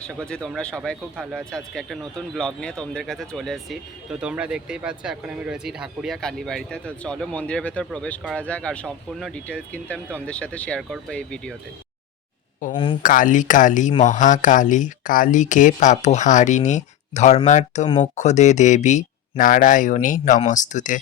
আশা করছি তোমরা সবাই খুব ভালো আছো। আজকে একটা নতুন ব্লগ নিয়ে তোমাদের কাছে চলে এসেছি। তো তোমরা দেখতেই পাচ্ছ, এখন আমি রয়েছি ঢাকুরিয়া কালীবাড়িতে। তো চলো মন্দিরের ভেতর প্রবেশ করা যাক, আর সম্পূর্ণ ডিটেলস কিন্তু আমি তোমাদের সাথে শেয়ার করব এই ভিডিওতে। ওং কালী কালী, মহাকালী কালীকে পাপহারিণী, ধর্মার্থ মোক্ষ দে দেবী, নারায়ণী, নমস্তুতে।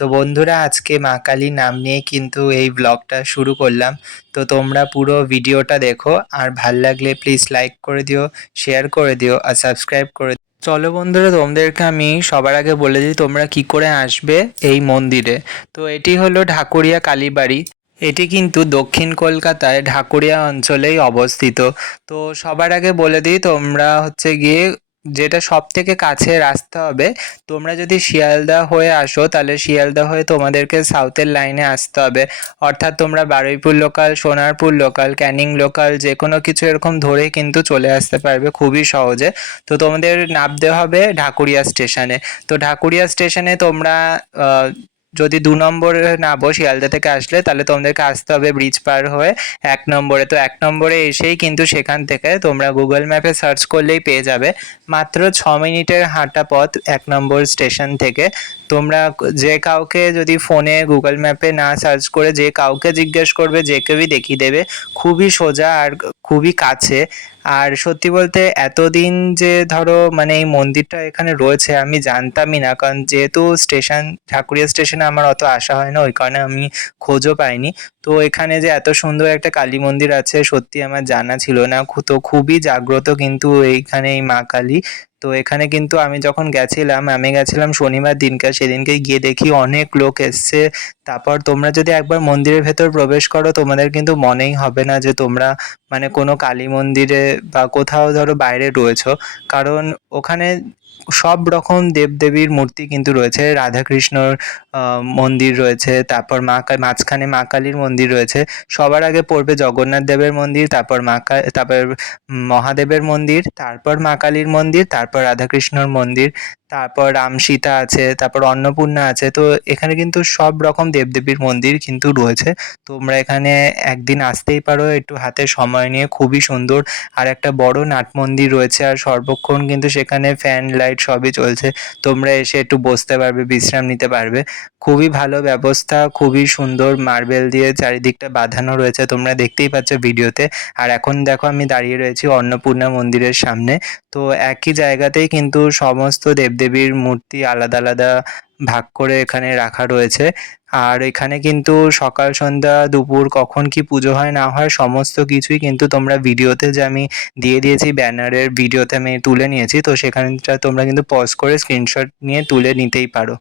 তো বন্ধুরা, আজকে মা কালীর নাম নিয়ে কিন্তু এই ব্লগটা শুরু করলাম। তো তোমরা পুরো ভিডিওটা দেখো, আর ভালো লাগলে প্লিজ লাইক করে দিও শেয়ার করে দিও, আর সাবস্ক্রাইব করে দিও। চলো বন্ধুরা, তোমাদেরকে আমি সবার আগে বলে দিই, তোমরা কি করে আসবে এই মন্দিরে। তো এটি হলো ঢাকুরিয়া কালীবাড়ি। এটি কিন্তু দক্ষিণ কলকাতায় ঢাকুরিয়া অঞ্চলেই অবস্থিত। তো সবার আগে বলে দিই, তোমরা হচ্ছে গিয়ে যেটা সব থেকে কাছে রাস্তা হবে, তোমরা যদি শিয়ালদা হয়ে আসো, তাহলে শিয়ালদা হয়ে তোমাদেরকে সাউথের লাইনে আসতে হবে। অর্থাৎ তোমরা Baruipur local Sonarpur local Canning local যে কোনো কিছু এরকম ধরে কিন্তু চলে আসতে পারবে খুবই সহজে। তো তোমাদের নামতে হবে ঢাকুরিয়া স্টেশনে তো ঢাকুরিয়া স্টেশনে তোমরা যদি দু নম্বরে নামো শিয়ালদা থেকে আসলে, তাহলে তোমাদেরকে আসতে হবে ব্রিজ পার হয়ে এক নম্বরে। তো এক নম্বরে এসেই কিন্তু সেখান থেকে তোমরা গুগল ম্যাপে সার্চ করলেই পেয়ে যাবে। মাত্র ছ মিনিটের হাঁটা পথ এক নম্বর স্টেশন থেকে। তোমরা যে কাউকে যদি ফোনে গুগল ম্যাপে না সার্চ করে যে কাউকে জিজ্ঞেস করবে, যে কেউই দেখিয়ে দেবে। খুবই সোজা আর খুবই কাছে। আর সত্যি বলতে এতদিন যে ধরো মানে এই মন্দিরটা এখানে রয়েছে, আমি জানতামই না। কারণ যেহেতু স্টেশন, ঠাকুরিয়া স্টেশনে আমার অত আশা হয় না, ওই কারণে আমি খোঁজও পাইনি। তো এখানে যে এত সুন্দর একটা কালী মন্দির আছে, সত্যি আমার জানা ছিল না। তো খুবই জাগ্রত কিন্তু এইখানে এই মা কালী। তো এখানে কিন্তু আমি যখন গেছিলাম, আমি গেছিলাম শনিবার দিনকে, সেদিনকে গিয়ে দেখি অনেক লোক এসছে। তারপর তোমরা যদি একবার মন্দিরের ভেতর প্রবেশ করো, তোমাদের কিন্তু মনেই হবে না যে তোমরা মানে কোনো কালী মন্দিরে বা কোথাও ধরো বাইরে রয়েছো। কারণ ওখানে সব রকম দেবদেবীর মূর্তি কিন্তু রয়েছে। রাধাকৃষ্ণর মন্দির রয়েছে, তারপর মা মাঝখানে মা কালীর মন্দির রয়েছে। সবার আগে পড়বে জগন্নাথ দেবের মন্দির, তারপর মা তারপর মহাদেবের মন্দির, তারপর মা কালীর মন্দির, তারপর রাধাকৃষ্ণর মন্দির। তারপর রাম সীতা আছে, তারপর অন্নপূর্ণা আছে, তো এখানে কিন্তু সব রকম দেবদেবীর মন্দির কিন্তু রয়েছে। তোমরা এখানে একদিন আসতেই পারো, একটু হাতে সময় নিয়ে, খুবই সুন্দর। আর একটা বড় নাট মন্দির রয়েছে, আর সর্বক্ষণ কিন্তু সেখানে ফ্যান, লাইট সবই চলছে। তোমরা এসে একটু বসতে পারবে, বিশ্রাম নিতে পারবে। খুবই ভালো ব্যবস্থা, খুবই সুন্দর মার্বেল দিয়ে চারিদিকটা বাঁধানো রয়েছে, তোমরা দেখতেই পাচ্ছ ভিডিওতে। আর এখন দেখো, আমি দাঁড়িয়ে রয়েছি অন্নপূর্ণা মন্দিরের সামনে। তো একই জায়গাতেই কিন্তু সমস্ত দেবদেবীর মূর্তি আলাদা আলাদা ভাগ করে এখানে রাখা রয়েছে। আর এখানে কিন্তু সকাল, সন্ধ্যা, দুপুর কখন কি পুজো হয় না হয় সমস্ত কিছুই কিন্তু তোমরা ভিডিওতে যে আমি দিয়ে দিয়েছি, ব্যানারের ভিডিওতে আমি তুলে নিয়েছি, তো সেখানটা তোমরা কিন্তু পজ করে স্ক্রিনশট নিয়ে তুলে নিতেই পারো।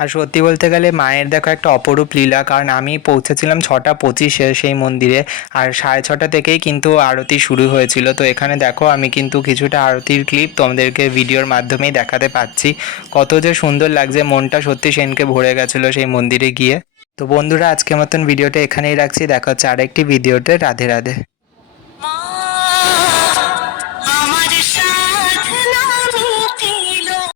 আর সত্যি বলতে গেলে মায়ের দেখো একটা অপরূপ লীলা, কারণ আমি পৌঁছেছিলাম ছটা পঁচিশে সেই মন্দিরে আর সাড়ে ছটা থেকেই কিন্তু আরতি শুরু হয়েছিল। তো এখানে দেখো আমি কিন্তু কিছুটা আরতির ক্লিপ তোমাদেরকে ভিডিওর মাধ্যমেই দেখাতে পাচ্ছি। কত যে সুন্দর লাগছে, মনটা সত্যি সেনকে ভরে গেছিল সেই মন্দিরে গিয়ে। তো বন্ধুরা, আজকের মতন ভিডিওটা এখানেই রাখছি। দেখা হচ্ছে আরেকটি ভিডিওতে রাধে রাধে।